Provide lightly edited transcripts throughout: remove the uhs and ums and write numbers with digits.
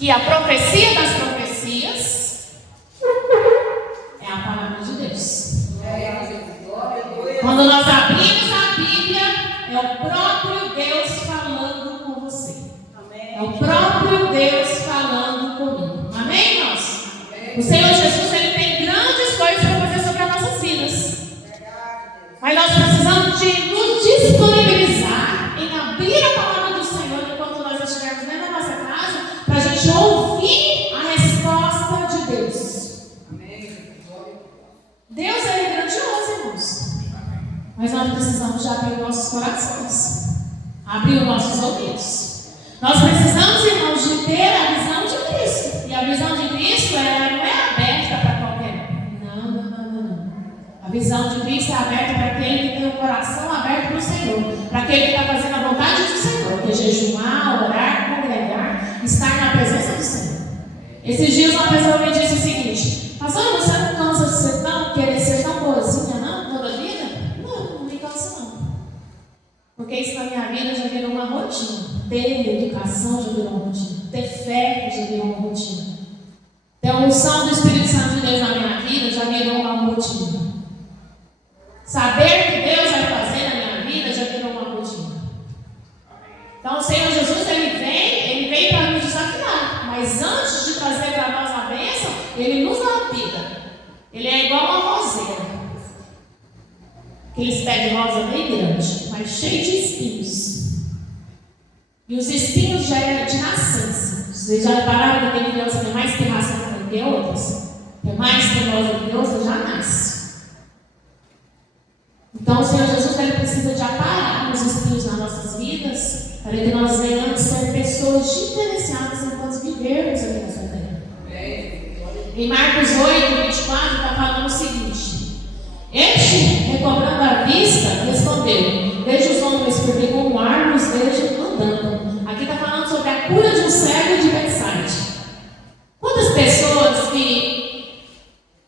que a profecia das profecias é a palavra de Deus. Quando nós abrimos a Bíblia, é o próprio Deus falando com você. É o próprio Deus falando comigo. Amém, irmãos? O Senhor Jesus, Ele tem grandes coisas para fazer sobre as nossas vidas. Mas nós precisamos de nos disponibilizar em abrir a palavra do Senhor enquanto nós estivermos dentro da nossa casa, para a gente ouvir a resposta de Deus. Deus é grandioso, irmãos. Mas nós precisamos de abrir nossos corações, abrir os nossos ouvidos. Nós precisamos, irmãos, de ter a visão de Cristo. E a visão de Cristo ela não é aberta para qualquer um. Não. A visão de Cristo é aberta para aquele que tem o coração aberto para o Senhor, para aquele que está fazendo a vontade do Senhor, que é jejuar, orar, congregar, estar na presença do Senhor. Esses dias uma pessoa me disse o seguinte: pastor, você não cansa de ser querer ser tão boazinha, não? Toda a vida? Não me cansa não. Porque isso na minha vida já virou uma rotina. Ter educação já virou uma rotina. Ter fé já virou uma rotina. Ter a unção do Espírito Santo de Deus na minha vida já virou uma rotina. Saber que Deus vai fazer na minha vida já virou uma rotina. Então o Senhor Jesus, Ele vem para nos desafiar. Mas antes de trazer para nós a bênção, Ele nos lapida. Ele é igual uma roseira. Aqueles pés de rosa bem grande, mas cheio de espinhos. E os espinhos já eram de nascença. Vocês já repararam que tem criança que é mais pirraça do que outras? Que é mais teimosa do que outras, já nasce. Então o Senhor Jesus, Ele precisa de aparar os espinhos nas nossas vidas, para que nós venhamos ser pessoas diferenciadas enquanto vivermos aqui nessa terra. Em Marcos 8, 24, está falando o seguinte: este, recobrando a vista, respondeu: vejo os homens porque como árvores vejo andando. Aqui está falando sobre a cura de um cego de Betsaida. Quantas pessoas que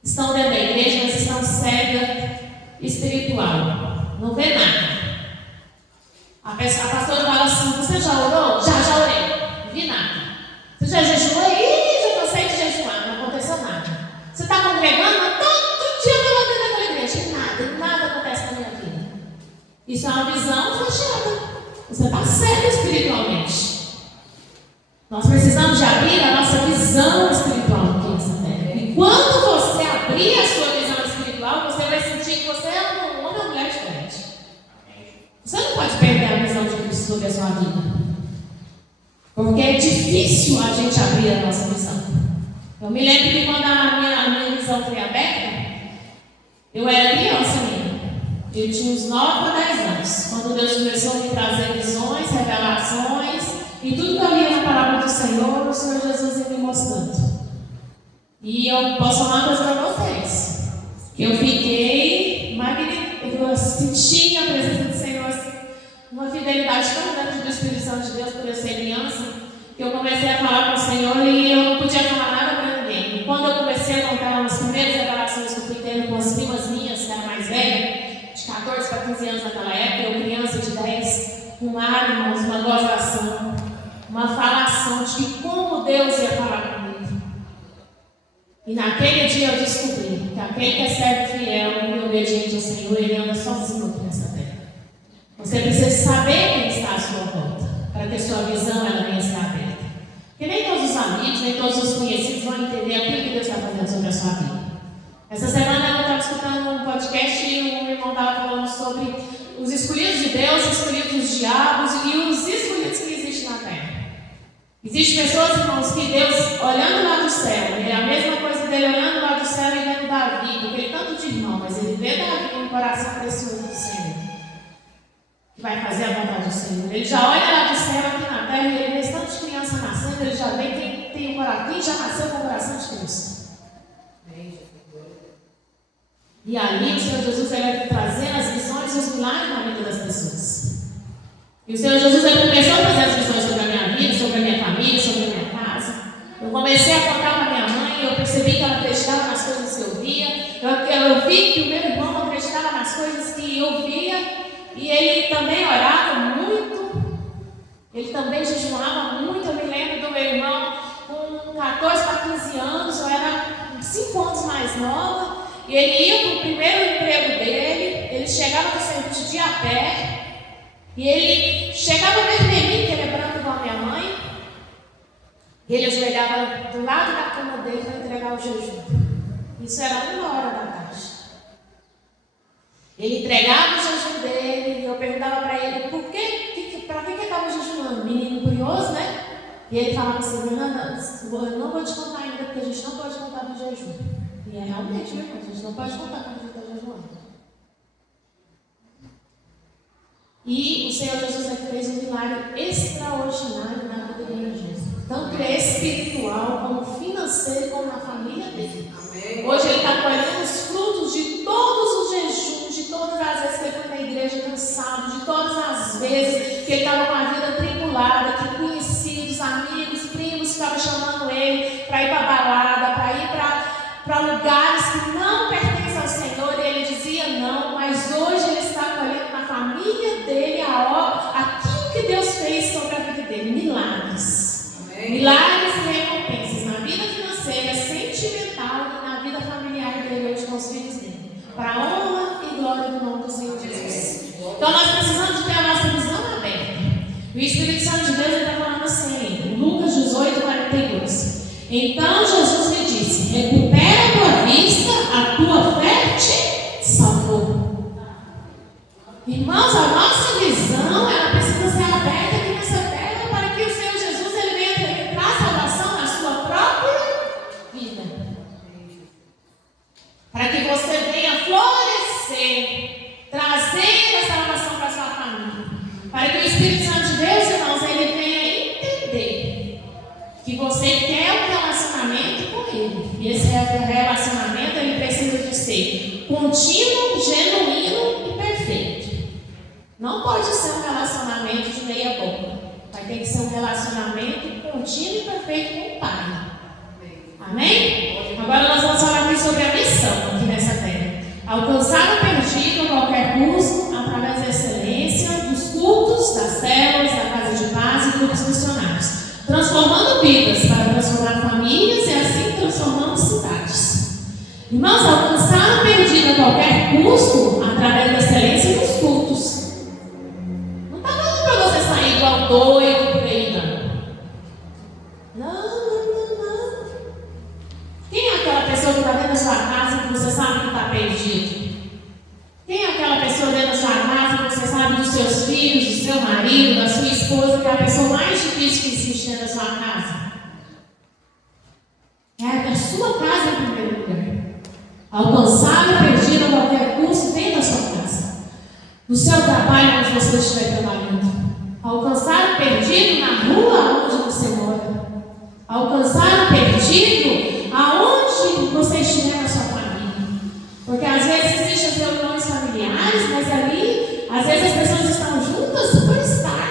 estão dentro da igreja, mas estão cegas espiritual, não vê nada. A pastora fala assim: você já orou? Já orei, não vi nada. Você já jejuou? Já cansei de jejuar, não aconteceu nada. Você está congregando? Todo dia eu vou dentro daquela igreja, nada acontece na minha vida. Isso é uma visão fechada. Você está cego espiritualmente. Nós precisamos de abrir a nossa visão espiritual aqui nessa terra. E quando você abrir a sua visão espiritual, você vai sentir que você é um homem ou mulher diferente. Você não pode perder a visão de Cristo sobre a sua vida. Porque é difícil a gente abrir a nossa visão. Eu me lembro que quando a minha visão foi aberta, eu era criança ainda. Eu tinha uns 9 a 10 anos. Quando Deus começou a me trazer visões, revelações, e tudo que eu via na palavra do Senhor, o Senhor Jesus ia me mostrando. E eu posso falar uma coisa para vocês. Que eu fiquei magnífica. Eu senti a presença do Senhor, assim, uma fidelidade tão grande do Espírito Santo de Deus por eu ser criança, que eu comecei a falar com o Senhor e eu não podia falar nada para ninguém. E quando eu comecei a contar as primeiras revelações que eu fui tendo com as primas minhas, que era mais velha, de 14 para 15 anos naquela época, eu criança de 10, com lágrimas, uma gozação, uma falação de que como Deus ia falar comigo. E naquele dia eu descobri que aquele que é servo fiel e obediente ao Senhor, ele anda sozinho aqui nessa terra. Você precisa saber quem está à sua volta, para que a sua visão ela venha estar aberta. Porque nem todos os amigos, nem todos os conhecidos vão entender aquilo que Deus está fazendo sobre a sua vida. Essa semana eu estava escutando um podcast e um irmão estava falando sobre os escolhidos de Deus, os escolhidos dos diabos e os escolhidos que existem na terra. Existem pessoas, irmãos, que Deus, olhando lá do céu, é a mesma coisa dele olhando lá do céu e vendo Davi, porque ele tanto de irmão, mas ele vê Davi com um coração precioso do Senhor, que vai fazer a vontade do Senhor. Ele já olha lá do céu aqui na terra e ele vê tantas crianças nascendo, ele já vê quem tem o coração, quem já nasceu com o coração de Cristo. E ali o Senhor Jesus ele vai trazer as visões e os milagres na vida das pessoas. E o Senhor Jesus ele começou a trazer as visões sobre a minha vida, sobre a minha família, sobre a minha casa. Eu comecei a contar para minha mãe e eu percebi que ela acreditava nas coisas que eu via. Eu vi que o meu irmão acreditava nas coisas que eu via. E ele também orava muito. Ele também jejuava muito. Eu me lembro do meu irmão com 5 anos mais nova, e ele ia para o primeiro emprego dele, ele chegava do serviço de a pé, e ele chegava vermelhinho, que ele é branco igual a minha mãe, e ele ajoelhava do lado da cama dele para entregar o jejum. Isso era 1h da tarde. Ele entregava o jejum dele, e eu perguntava para ele para que ele estava jejuando. Menino curioso, né? E ele falava assim: Fernanda, eu não vou te contar ainda, porque a gente não pode contar do jejum. E é realmente, meu irmão, a gente não pode contar quando a gente está jejuando. E o Senhor Jesus fez um milagre extraordinário na vida de Jesus, tanto espiritual, como financeiro, como na família dele. Amém. Hoje ele está colhendo os frutos de todos os jejuns, de todas as vezes que ele foi na igreja cansado, de todas as vezes que ele estava com a vida atribulada, que conhecidos, amigos, primos estavam chamando ele para ir para a balada, para ir para lugares que não pertencem ao Senhor, e ele dizia não, mas hoje ele está colhendo na família dele aquilo que Deus fez sobre a vida dele, milagres. Amém. Milagres e recompensas na vida financeira, sentimental e na vida familiar dele hoje com os filhos dele, para a honra e glória do nome do Senhor Jesus. Então nós precisamos de ter a nossa visão aberta. O Espírito Santo de Deus está falando assim ainda, Lucas 18:42. Então Jesus me disse: recupera a tua vista, a tua fé te salvou. Irmãos, a nossa visão ela precisa ser aberta aqui nessa terra para que o Senhor Jesus ele venha trazer salvação na sua própria vida, para que você venha florescer, trazer a salvação para a sua família, para que o Espírito Santo de Deus, irmãos, ele venha entender que você quer um relacionamento com ele. E esse relacionamento ele precisa de ser contínuo, genuíno e perfeito. Não pode ser um relacionamento de meia boca. Vai ter que ser um relacionamento contínuo e perfeito com o Pai. Amém? Agora nós vamos falar aqui sobre a missão aqui nessa terra. Alcançar o perdido a qualquer custo, através da excelência, dos cultos, das células, da casa de paz e grupos missionários. Transformando vidas para transformar famílias e assim transformando cidades. Irmãos, alcançar o perdido a qualquer custo, através da excelência dos cultos. Não está falando para você sair igual doido por aí, não. Não. Quem é aquela pessoa que está dentro da sua casa que você sabe que está perdido? Quem é aquela pessoa dentro da sua casa que você sabe dos seus filhos, do seu marido, da sua esposa, que é a pessoa mais difícil que existe dentro da sua casa? É a sua casa em primeiro lugar. Alcançar o perdido a qualquer custo dentro da sua casa. No seu trabalho, onde você estiver trabalhando. Alcançar o perdido na rua onde você mora. Alcançar o perdido aonde você estiver na sua família. Porque às vezes existem as reuniões familiares, mas ali, às vezes as pessoas estão juntas por estar.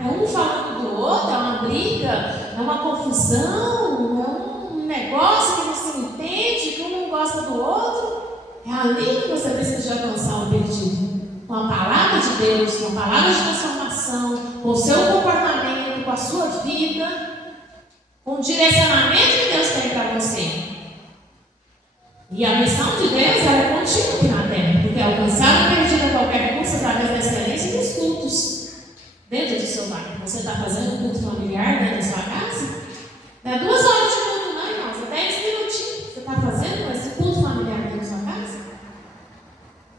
É um falando do outro, é uma briga, é uma confusão, é um negócio que não se entende, que um não gosta do outro. É ali que você precisa de alcançar o perdido. Com a palavra de Deus, com a palavra de transformação, com o seu comportamento, com a sua vida, com o direcionamento que Deus tem para você. E a missão de Deus é contínua aqui na terra, porque alcançar o perdido a qualquer custo através da excelência dos cultos dentro do seu lar. Você está fazendo um culto familiar dentro da sua casa? Não é 2 horas de culto, não, irmãos, é 10 minutinhos. Você está fazendo esse culto familiar dentro da sua casa?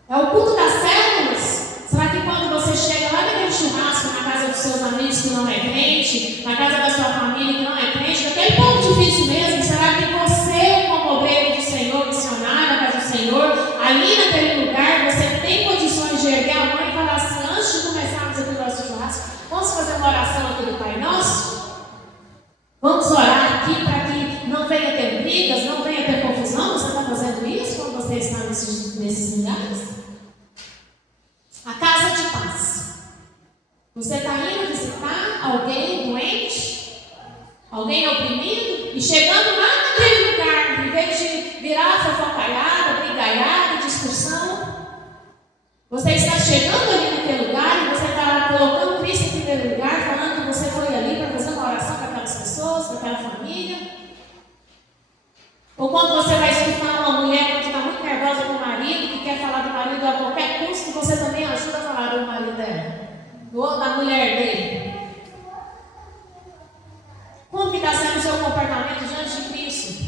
É o culto das células? Será que quando você chega lá naquele churrasco na casa dos seus amigos que não é crente, na casa da sua família que não é crente, daquele povo difícil mesmo, será que você, como obreiro do Senhor, missionário na casa do Senhor, ali naquele lugar, você tem condições de erguer a mão e falar assim, antes de começarmos aqui o nosso churrasco, vamos fazer uma oração aqui do Pai Nosso? Vamos orar aqui para que não venha ter brigas, não venha ter confusão? Você está fazendo isso quando você está nesses lugares? A casa de paz. Você está indo visitar alguém doente, alguém oprimido, e chegando lá naquele lugar, em vez de virar fofocaiada, brigaiada, discussão, você está chegando ali naquele lugar e você está colocando Cristo em primeiro lugar, falando que você foi ali para fazer uma oração para aquelas pessoas, para aquela família. Ou quando você vai escutar uma mulher que está muito nervosa com o marido, que quer falar do marido a qualquer custo, você também ajuda a falar do marido dela, ou da mulher dele. Como que está sendo o seu comportamento diante de Cristo?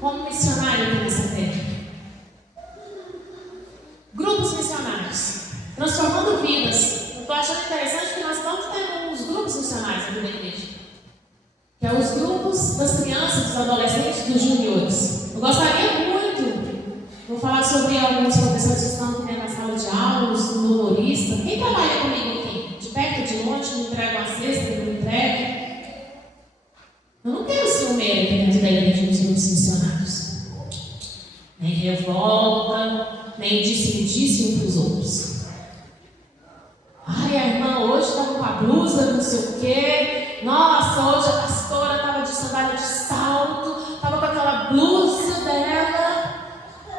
Como missionário aqui nessa terra. Grupos missionários, transformando vidas. Eu estou achando interessante que nós estamos tendo uns grupos missionários aqui na igreja, que é os grupos das crianças, dos adolescentes, dos juniores. Eu gostaria muito, vou falar sobre alguns professores que estão aqui na sala de aula, os humorista. Quem trabalha comigo aqui? De perto, de longe, me entrega uma cesta, me entrega. Eu não quero ciúmeiro aqui dentro da igreja dos grupos missionários. Nem revolta, nem disse-me-disse uns para os outros. Ai, a irmã hoje está com a blusa, não sei o quê. Nossa, hoje a pastora estava de sandália de salto, estava com aquela blusa dela.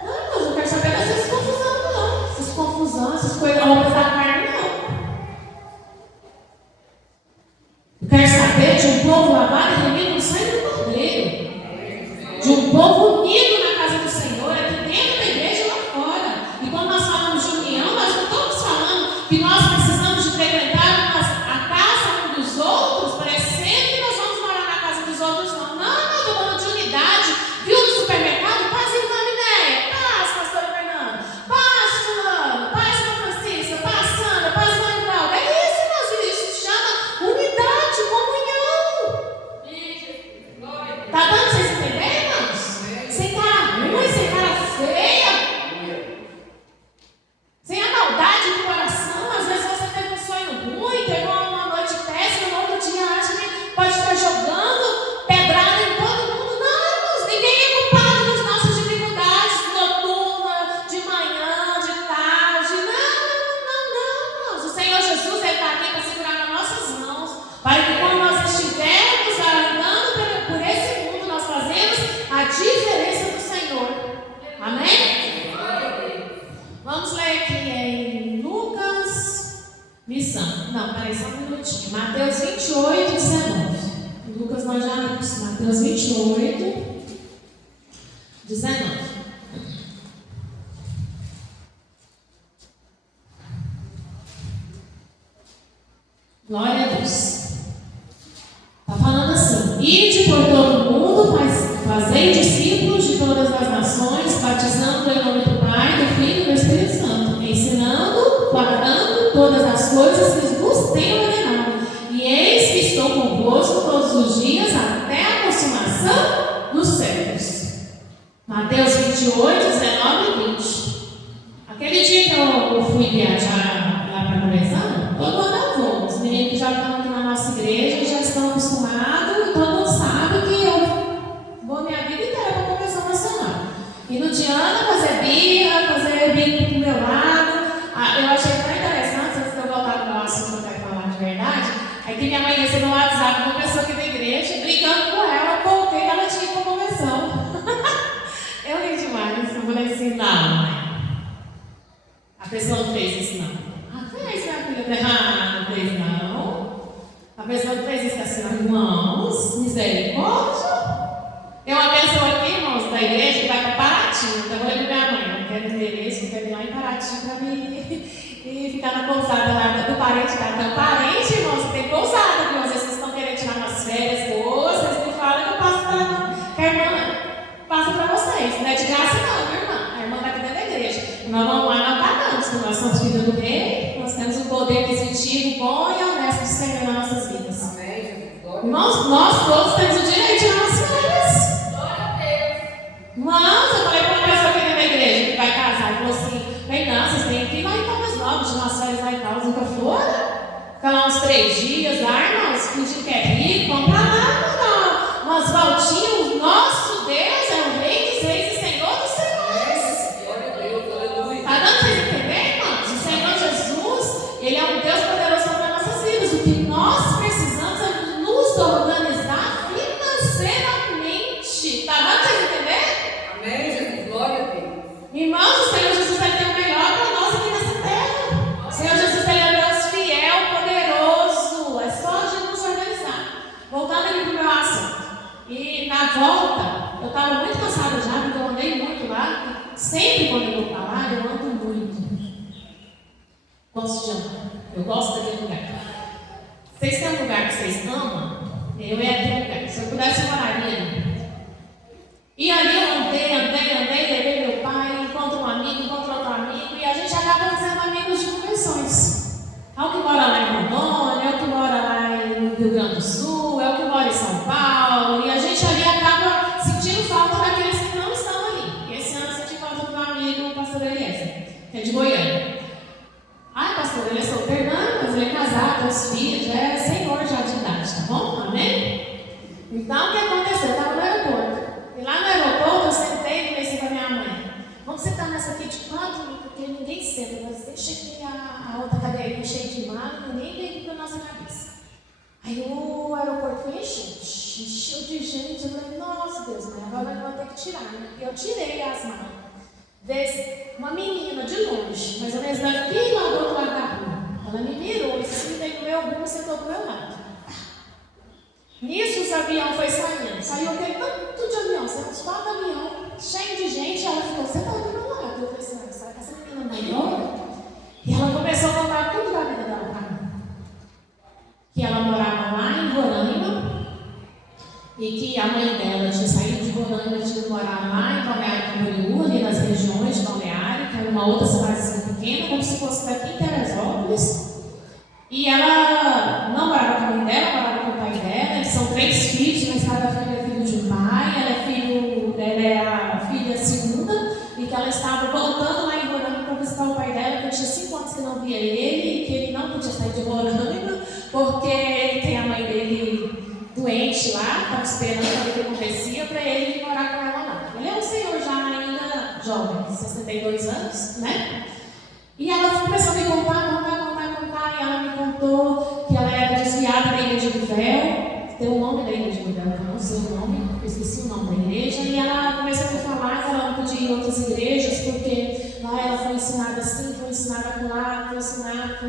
Não, mas eu quero saber dessas confusões, não. Essas confusões, essas coisas, roupas da carne, não. Eu quero saber de um povo lavado e remido no sangue do Cordeiro. De um povo unido na casa do Senhor, aqui dentro da igreja e lá fora. E quando nós falamos de união, nós não estamos falando que nós precisamos de frequentar a casa um dos outros, parecendo que nós vamos morar na casa dos outros, não. Não, nós estamos falando de unidade. Viu no supermercado? Paz e Minéia, paz, pastora Fernanda, paz, fulano, paz, irmã Francisca, paz, Sandra, paz, irmã Ivalda. É isso, meus filhos, isso se chama unidade, comunhão. Tá dando pra vocês entenderem, irmãos? Sem cara ruim, sem cara feia, sem a maldade do coração. Às vezes você teve um sonho ruim, teve uma noite péssima, no outro dia acha que pode estar jogando pedrada em todo mundo. Não, irmãos, ninguém é culpado das nossas dificuldades, noturna, de manhã, de tarde. Não, irmãos. O Senhor Jesus está aqui para segurar nas nossas mãos, para que quando nós estivermos andando por esse mundo, nós fazemos a diferença do Senhor. Amém? Vamos ler aqui em Lucas, missão. Não, peraí, só um minutinho. Mateus 28, 19. Lucas nós já lemos. Mateus 28, 19. Glória a Deus. Está falando assim: ide por todo o mundo, fazei discípulos de todas as nações, batizando em nome do Pai, do Filho e do Espírito Santo, ensinando, guardando todas as coisas que vos tenho ordenado. E eis que estou convosco todos os dias até a consumação dos séculos. Mateus 28, 19 e 20. Aquele dia que eu fui viajar lá para a convenção, todo ano eu vou. Os meninos que já estão aqui na nossa igreja já estão acostumados, e todo mundo sabe que eu vou minha vida inteira para a convenção nacional. E no Diana fazer birra pro meu lado. Eu achei tão interessante, antes de eu voltar para o assunto que eu quero falar de verdade, é que minha mãe recebeu um WhatsApp de uma pessoa aqui da igreja, brigando com ela, porque ela tinha ido para a convenção. Eu ri demais. Eu falei assim: não, mãe. A pessoa não fez isso, não. Fez, minha filha. Não fez, não. A pessoa não fez isso assim, irmãos, misericórdia. Tem uma pessoa aqui, irmãos, da igreja que vai para Paraty. Então eu falei para minha mãe: eu quero endereço, eu quero ir lá em Paraty para mim e ficar na pousada lá do parente da. Então, parente, irmãos, tem pousada, porque às vezes vocês estão querendo tirar umas férias boas, vocês me falam que eu passo para a irmã. Passa para vocês, não é de graça, não, minha irmã. A irmã está aqui dentro da igreja. Nós vamos lá, não pagamos, porque nós somos filhos do rei, nós temos um poder aquisitivo bom e honesto do Senhor nas nossas vidas. Amém. Nós todos temos o direito de ir nas férias. Irmãos, eu falei para uma pessoa aqui dentro da igreja que vai casar, e falou assim: bem, não, vocês têm que ir lá em Caldas Novas, de umas férias lá em Caldas, nunca foram? Ficar lá uns 3 dias lá, irmãos, fingindo que é rico, vamos para lá, umas voltinhas. O nosso Deus é o Rei dos Reis e Senhor dos Senhores. Está dando para vocês entenderem, irmãos? O Senhor Jesus, Ele é um Deus poderoso sobre as nossas vidas. O que nós precisamos é nos organizar financeiramente. volta, eu estava muito cansada já, porque eu andei muito lá. Sempre quando eu vou para lá, eu ando muito. Gosto de andar. Eu gosto daquele lugar. Vocês têm um lugar que vocês amam? Eu ia aquele lugar. Se eu pudesse, eu moraria ali. E ali eu andei, levei meu pai, encontro um amigo, encontro outro amigo, e a gente acaba fazendo amigos de convenções. É o que mora lá em Rondônia, é o que mora lá no Rio Grande do Sul, é o que mora em São Paulo, e a gente ali acaba sentindo falta daqueles que não estão ali. E esse ano eu senti falta do meu amigo, o pastor Eliezer, que é de Goiânia. Ai, pastor, ele é solteiro? Não, mas ele é casado, tem os filhos, já é senhor já de idade, tá bom? Amém? Então, o que aconteceu? Eu estava no aeroporto. E lá no aeroporto eu sentei e comecei com a minha mãe. Vamos sentar nessa aqui de canto, porque ninguém senta. Mas deixa aqui a outra cadeirinha cheia de mala, ninguém vem aqui para nossa cabeça. Aí o aeroporto foi encheu de gente. Eu falei, nossa Deus, mas agora eu vou ter que tirar, né? E eu tirei as malas. Vê uma menina de longe, mais ou menos daqui lá do outro lado da rua. Ela me mirou, assim, veio no meu rumo e sentou do meu lado. Nisso os aviões foi saindo. Saiu aquele tanto de avião, saiu uns 4 aviões, cheio de gente, e ela ficou sentada do meu lado. Eu falei assim, será que essa menina vai embora? E ela começou a contar tudo da vida dela para mim. Que ela morava lá em Roraima, e que a mãe dela tinha saído de Roraima e tinha morado lá em Balneário Camboriú, ali nas regiões de Balneário, que era uma outra cidadezinha pequena, como se fosse daqui em Teresópolis. E ela não morava com a mãe dela, morava com o pai dela. Eles são 3 filhos, mas cada filho é filho de um pai. Ela é a filha segunda, e que ela estava voltando lá em Roraima para visitar o pai dela, que tinha 5 anos que não via ele, e que ele não podia sair de Roraima, porque ele tem a mãe dele doente lá, estava esperando o que acontecia para ele ir morar com ela lá. Ele é um senhor já ainda jovem, 62 anos, né? E ela começou a me contar, e ela me contou que ela era desviada da igreja do véu. Tem o nome da igreja do véu, eu não sei o nome, eu esqueci o nome da igreja. E ela começou a me falar que ela não podia ir em outras igrejas, porque lá ela foi ensinada assim, foi ensinada por lá, foi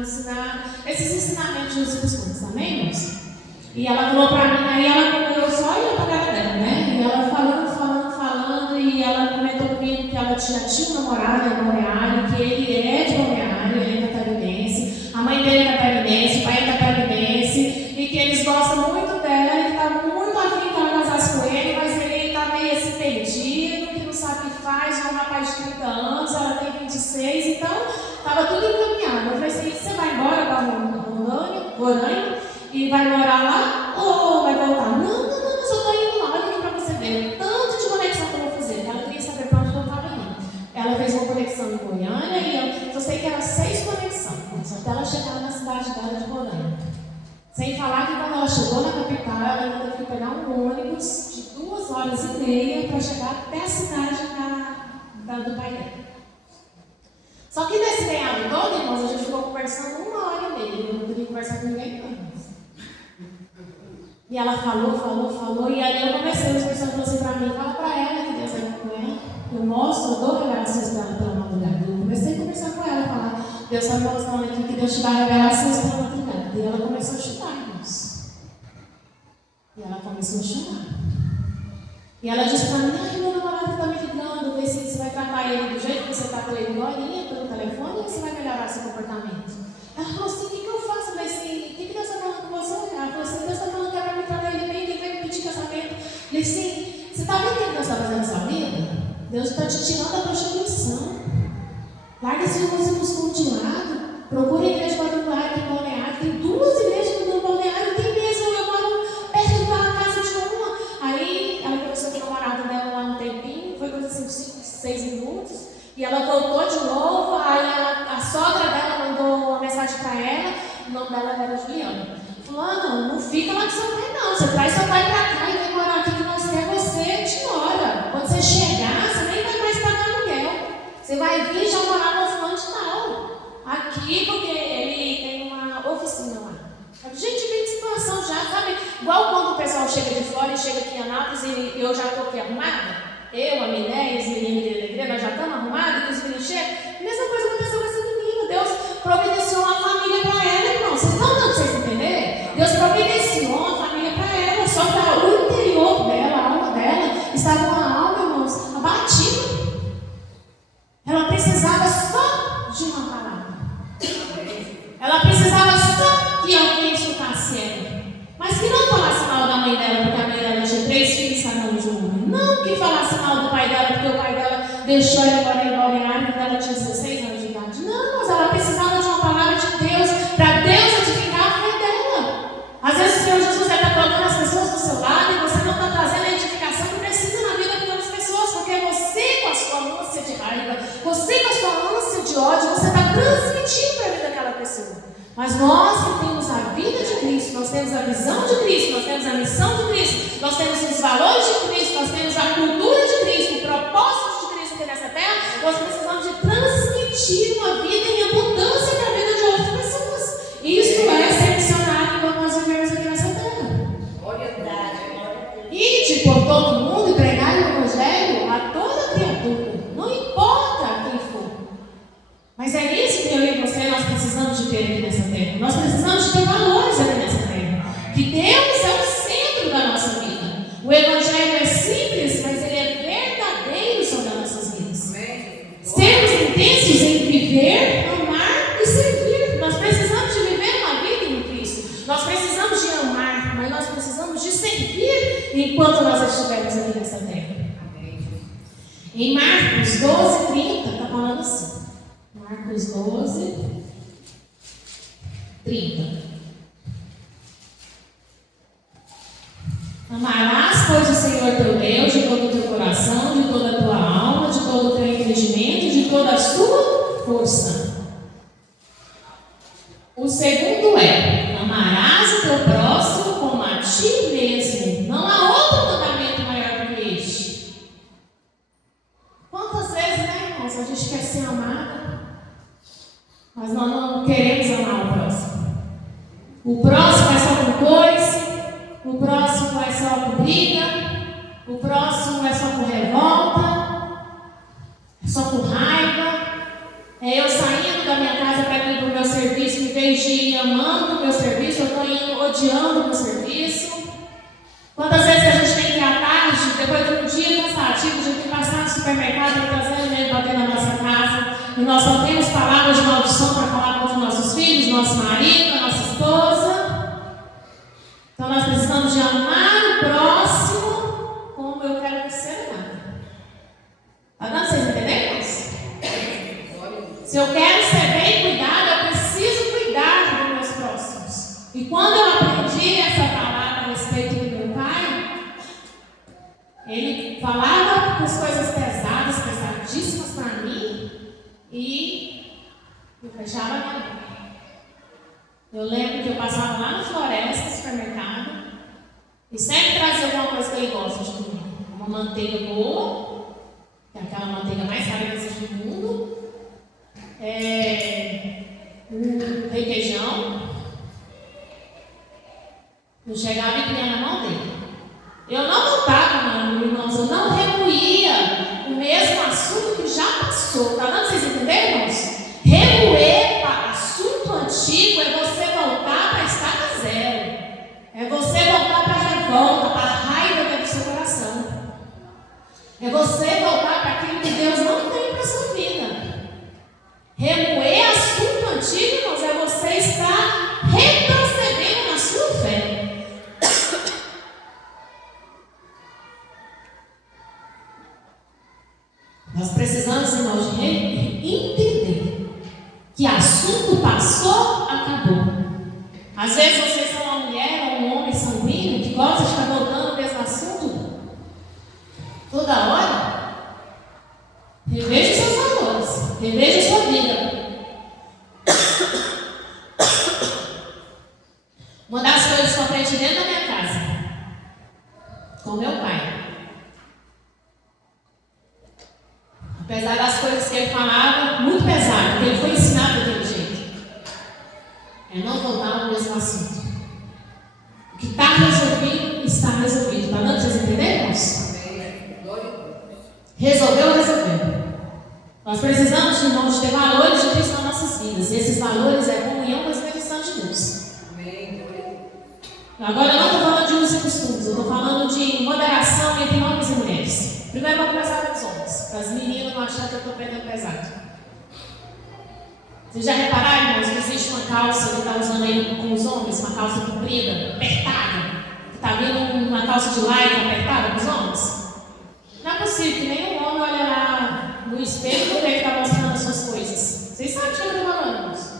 ensinada. Esses ensinamentos dos costumes, amém, irmãos? E ela falou pra mim, aí eu só ia pra cara dela, né? E ela falando, e ela comentou comigo que ela já tinha um namorado em Balneário, que ele é de Balneário, ele é catarinense, a mãe dele é catarinense, o pai é catarinense, e que eles gostam muito dela, e que tá muito afim que ela casasse com ele, mas ele tá meio assim perdido, que não sabe o que faz, é um rapaz de 30 anos, ela tem 26, então tava tudo encaminhado. Eu falei assim, você vai embora para Roraima e vai morar lá ou vai voltar? Não, só tô indo lá, olha aqui para você ver. Tanto de conexão que eu vou fazer. Ela queria saber para onde eu estava indo. Ela fez uma conexão em Goiânia e eu sei que era 6 conexões, até ela chegar na cidade dela de Roraima. Sem falar que quando ela chegou na capital, ela ainda teve que pegar um ônibus de 2 horas e meia para chegar até a cidade do pai dela. Só que nesse meado todo, irmãos, a gente ficou conversando 1 hora e meia. Eu não queria conversar com ninguém, não. E ela falou, e aí eu comecei, o Espírito Santo falou assim pra mim, fala pra ela que Deus é com ela. Eu mostro, eu dou revelações pra ela pela madrugada. Eu comecei a conversar com ela, falar, Deus está me mostrando aqui que Deus te dá revelações pela madrugada. E ela começou a chorar, irmãos. E ela começou a chorar. E ela disse pra mim, ai, meu namorado está me ligando, vê se você vai tratar ele do jeito que você está com ele agora, pelo telefone, ou você vai melhorar seu comportamento? Ela falou assim, o que eu faço? Eu falei assim, o que Deus está falando com você? Ela falou assim, Deus está falando que era para me tratar ele bem, que ele veio me pedir casamento. Eu falei assim, você está vendo o que Deus está fazendo na sua vida? Deus está te tirando da prostituição. Larga esse costume de lado. Procura a igreja quadrangular aqui em Balneário. Tem 2 igrejas no Balneário, tem mesmo. Eu moro perto da casa de uma. Aí ela conversou com o namorado dela lá um tempinho, foi coisa assim, 5, 6 minutos. E ela voltou de novo. Aí a sogra dela mandou uma mensagem para ela. O nome dela era Juliana. Fulano, não fica lá com seu pai, não. Você traz seu pai para cá e vem morar aqui que nós queremos você de hora. Quando você chegar, você nem vai mais pagar aluguel. Você vai vir já morar no fulano de tal. Aqui, porque ele tem uma oficina lá. Gente, vem de situação já, sabe? Igual quando o pessoal chega de fora e chega aqui em Anápolis e eu já estou aqui arrumada. Eu, a Miné, os meninos da igreja, nós já estamos arrumados, que os meninos chegam. A mesma coisa aconteceu com essa menina. Deus providenciou uma família para ela, irmão. Vocês estão dando para vocês entenderem? Deus providenciou uma família para ela, só para o interior dela, a alma dela. pensar não de um homem. Não que falasse mal do pai dela, porque o pai dela deixou ela embora em Balneário quando ela tinha 16 anos de idade. Não, mas ela precisava de uma palavra de Deus, para Deus edificar a fé dela. Às vezes o Senhor Jesus está colocando as pessoas do seu lado e você não está trazendo a edificação que precisa na vida daquelas pessoas, porque você com a sua ânsia de raiva, você com a sua ânsia de ódio, você está transmitindo para a vida daquela pessoa. Mas nós que temos a vida de Cristo, nós temos a visão de Cristo, nós temos a missão de Cristo, nós temos os valores de Cristo, nós temos a cultura de Cristo, o propósito de Cristo aqui nessa terra, nós precisamos de transmitir uma vida em abundância para a vida de outras pessoas. Isso é ser missionário quando nós vivemos aqui nessa terra. Ide por todo mundo e pregar o Evangelho a toda criatura, não importa quem for. Mas é isso que eu e você nós precisamos de ter aqui nessa terra. Nós precisamos de ter valores aqui nessa terra. Que Deus é o centro da nossa vida. O Evangelho é simples, mas ele é verdadeiro sobre as nossas vidas. Sermos intensos em viver, amar e servir. Nós precisamos de viver uma vida em Cristo. Nós precisamos de amar, mas nós precisamos de servir enquanto nós estivermos aqui nessa terra. Em Marcos 12:30 está falando assim. Marcos 12:30. Amarás, pois, o Senhor teu Deus de todo o teu coração, de toda a tua alma, de todo o teu entendimento, de toda a sua força. O segundo é: amarás o teu próximo como a ti mesmo. Não há outro mandamento maior do que este. Quantas vezes, né, irmãos, a gente quer ser amado, mas nós não queremos amar o próximo. O próximo é só por coice, o próximo é só por briga, o próximo é só por revolta, é só por raiva. É eu saindo da minha casa para ir para o meu serviço, em vez de ir amando o meu serviço, eu estou indo odiando o meu serviço. Quantas vezes a gente tem que ir à tarde, depois de um dia cansativo, de ter passado no supermercado e trazer ele bater na nossa casa, e nós só temos palavras de maldição para falar com os nossos filhos, nosso marido, a nossa esposa. Então nós precisamos de amar o próximo como eu quero que seja amado. Está dando vocês entenderem isso? Se eu quero ser bem cuidado, eu preciso cuidar dos meus próximos. E quando eu aprendi essa palavra a respeito do meu pai, ele falava as coisas pesadas, pesadíssimas para mim, e eu fechava a minha boca. Eu lembro que eu passava lá no Floresta, supermercado, e sempre trazia alguma coisa que ele gosta de comer. Uma manteiga boa, que é aquela manteiga mais cara que existe no mundo, um requeijão. Eu chegava e punha na mão dele. Eu não voltava, irmãos, eu não remoía o mesmo assunto que já passou. Está dando vocês entenderem, irmãos? Remoer assunto antigo é você voltar para a estaca zero. É você voltar para a revolta, para a raiva que é do seu coração. É você voltar para aquilo que Deus não tem para a sua vida. Remoer assunto antigo, irmãos, é você estar retrocedendo na sua fé. Nós precisamos, irmãos, de entender que assunto passou, acabou. Às vezes vocês são uma mulher ou um homem sanguíneo que gosta de estar voltando ao mesmo assunto toda hora. Reveja os seus valores, reveja a sua vida. Uma das coisas que eu aprendi dentro da minha casa, com meu pai, apesar das coisas que ele falava, muito pesado, porque ele foi ensinado daquele jeito, é não voltar ao mesmo assunto. O que está resolvido, está resolvido. Está dando para vocês entenderem, irmãos? Resolveu. Nós precisamos, irmãos, ter valores de Cristo nas nossas vidas. E esses valores é a comunhão com o Espírito Santo de Deus. Agora eu não estou falando de usos e costumes, eu estou falando de moderação entre homens e mulheres. Primeiro eu vou começar com os homens, para as meninas não acharem que eu estou pegando pesado. Vocês já repararam, irmãos, que existe uma calça que está usando aí com os homens, uma calça comprida, apertada, Está vindo uma calça de lycra apertada para os homens? Não é possível que nenhum homem olhe lá no espelho e não vê que está mostrando as suas coisas. Vocês sabem de que eu estou falando, irmãos?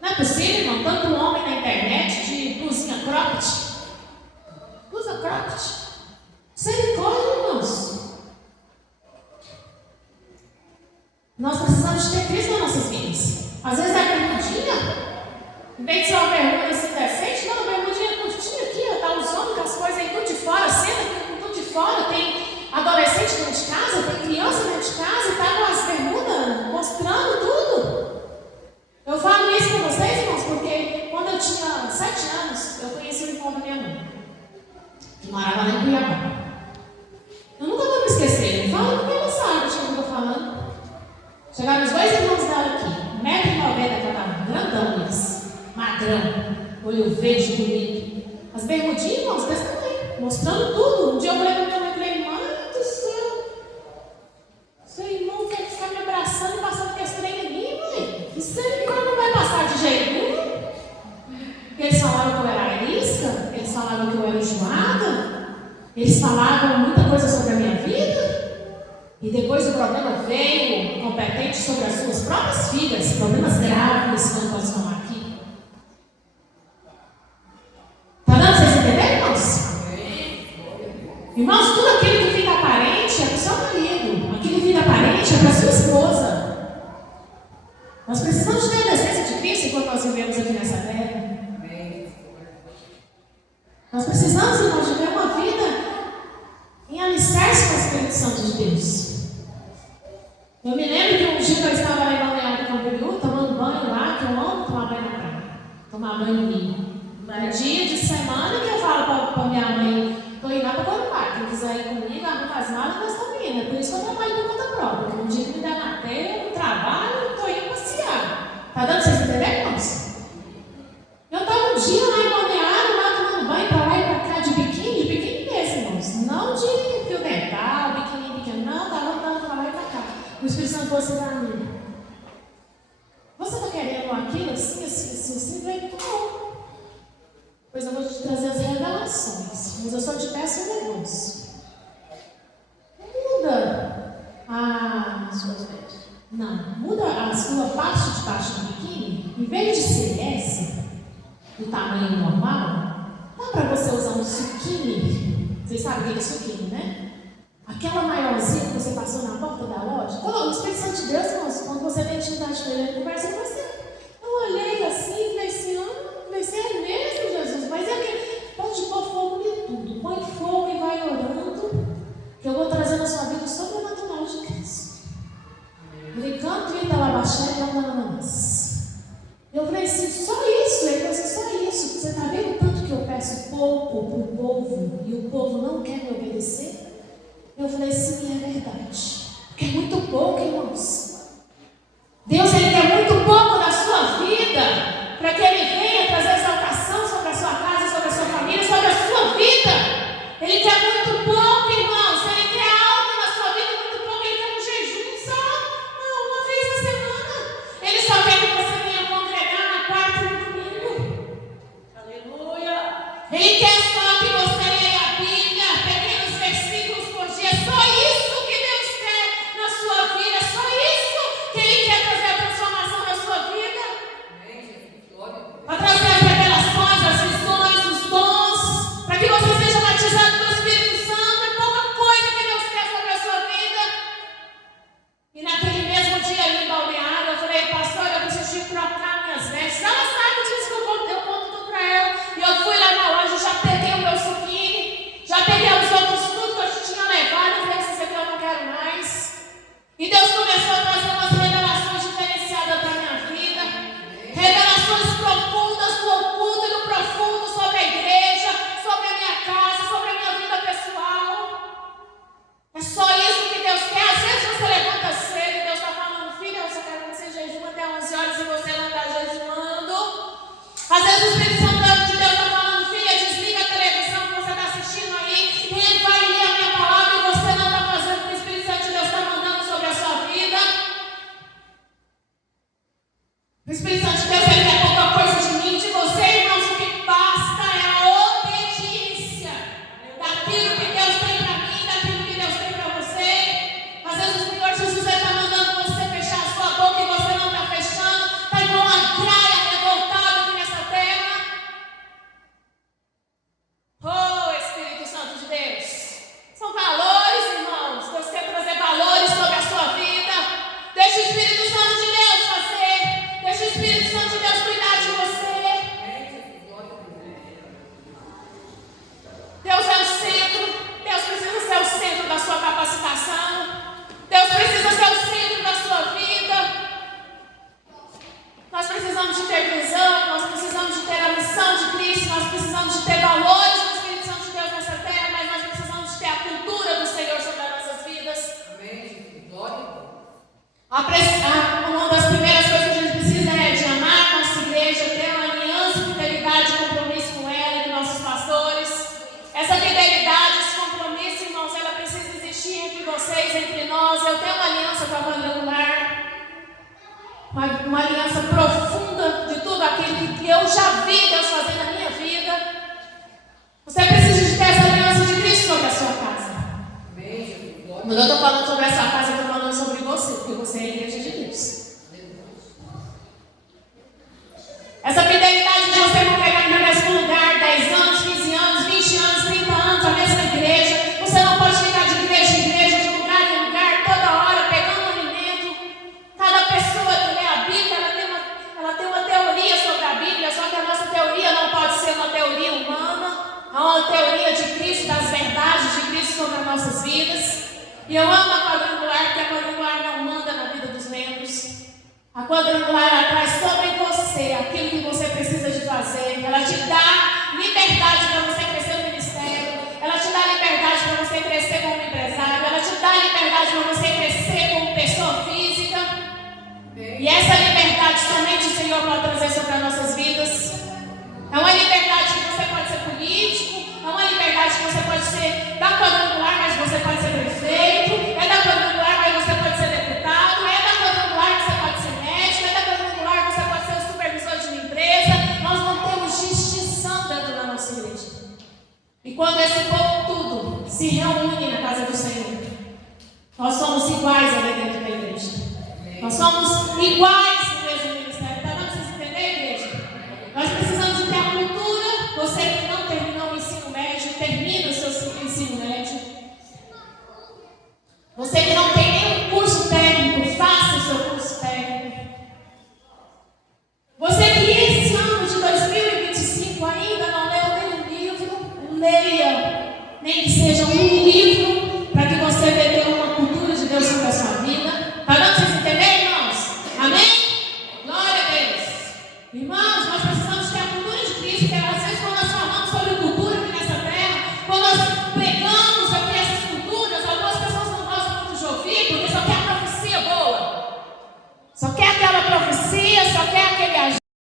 Não é possível, irmão, tanto homem na internet de blusinha cropped. Blusa cropped. Misericórdia, irmãos. Nós precisamos de ter Cristo nas nossas vidas. Às vezes a bermudinha, em vez de ser uma bermuda assim decente, não, a bermudinha curtinha aqui, está usando com as coisas aí tudo de fora, senta com tudo de fora, tem adolescente dentro de casa, tem criança dentro de casa e está com as bermudas mostrando tudo. Eu falo isso com vocês, irmãos, porque quando eu tinha 7 anos, eu conheci o irmão da minha mãe, que morava lá em Cuiabá. Eu nunca vou me esquecer, fala porque ela sabe de que eu estou falando. Chegaram os 2 irmãos dela aqui, 1,90 m cada um, grandão eles, magrão, olho verde, bonito. As bermudinhas, irmãos, desse tamanho, mostrando tudo. Um dia eu falei para minha mãe, mãe do céu, seu irmão quer ficar me abraçando e passando com esse trem em mim, mãe? Isso aí não vai passar de jeito nenhum. Eles falavam que eu era arisca, eles falavam que eu era enjoada, eles falavam muita coisa sobre a minha vida. E depois o problema veio competente sobre as suas próprias filhas, problemas graves que eu não posso falar aqui. Está dando para vocês entenderem, irmãos? Irmãos, tudo aquilo que fica aparente é para o seu marido, aquilo que fica aparente é para a sua esposa. Nós precisamos ter a decência de Cristo enquanto nós vivemos aqui nessa terra. Nós precisamos, irmãos, viver uma vida em alicerce com o Espírito Santo de Deus. Eu me lembro que um dia eu estava lá em Balneário Camboriú, tomando banho lá, que eu amo tomar banho na praia, tomar banho no rio. É dia de semana que eu falo para minha mãe, estou indo lá para Guarujá, quem quiser ir comigo, arruma as malas, nós estamos indo. É por isso que eu trabalho por conta própria, porque um dia que me der na terra, eu trabalho, estou indo passear. Está dando para vocês entenderem, irmãos? Eu estava um dia lá em Balneário, lá tomando banho para lá e para cá, de biquíni mesmo, irmãos. Não de fio dental, biquíni, não, estava andando para lá e para cá. O Espírito Santo falou assim para mim: você está querendo aquilo assim? Vem, não. Pois eu vou te trazer as revelações, mas eu só te peço um negócio. Muda as suas vezes. Não, muda a sua parte de baixo do biquíni. Em vez de ser essa, do tamanho normal, dá para você usar um suquini. Vocês sabem o que é suquini, né? Aquela maiorzinha que você passou na porta da loja. O Espírito Santo de Deus, irmãos, quando você tem intimidade com ele, ele conversa com você. Eu olhei assim, falei assim, é mesmo, Jesus, mas é que pode pôr fogo em tudo. Põe fogo e vai orando, que eu vou trazer na sua vida o sobrenatural de Cristo. Ele canta e está lá baixando e não. Eu falei assim, só isso. Ele falou assim, só isso. Você está vendo tanto que eu peço pouco para o povo e o povo não quer me obedecer? Eu falei, sim, é verdade. Porque é muito pouco, irmãos. Deus, Ele quer muito pouco da sua vida para que Ele venha trazer exaltação sobre a sua casa, sobre a sua família, sobre a sua vida. Ele quer muito pouco, irmãos. Ele quer algo na sua vida muito pouco. Ele quer um jejum só, uma vez na semana. Ele só quer que você venha congregar na quarta e no domingo. Aleluia. Ele quer só que você leia a Bíblia, pequenos versículos por dia. Só isso que Deus quer na sua vida. Só isso que Ele quer trazer a transformação na sua vida. aliança com a quadrangular, uma aliança profunda de tudo aquilo que eu já vi Deus fazer na minha vida. Você precisa de ter essa aliança de Cristo sobre a sua casa. Quando eu estou falando sobre a sua casa, eu estou falando sobre você, porque você é a igreja de Deus. Essa fidelidade de você não pegar no mesmo lugar, 10 anos, 15 anos, 20 anos, 30 anos, a mesma igreja. Você não pode ficar de igreja em igreja, de lugar em lugar, toda hora, pegando alimento. Cada pessoa que lê a Bíblia, ela tem uma teoria sobre a Bíblia, só que a nossa teoria não pode ser uma teoria humana, é uma teoria de Cristo, das verdades de Cristo sobre as nossas vidas. E eu amo a quadrangular, porque a quadrangular não manda na vida dos membros. A quadrangular, ela traz sobre você aquilo que você precisa de fazer. Ela te dá liberdade para você crescer no ministério. Ela te dá liberdade para você crescer como empresário. Ela te dá liberdade para você crescer como pessoa física. E essa liberdade somente o Senhor pode trazer sobre as nossas vidas. É uma liberdade que você pode ser político. É uma liberdade que você pode ser da quadrangular, mas você pode ser prefeito. É da quadrangular, mas você pode ser deputado. É da quadrangular que você pode ser médico. É da quadrangular que você pode ser o supervisor de uma empresa. Nós não temos distinção dentro da nossa igreja. E quando esse povo tudo se reúne na casa do Senhor, nós somos iguais ali dentro da igreja. Nós somos iguais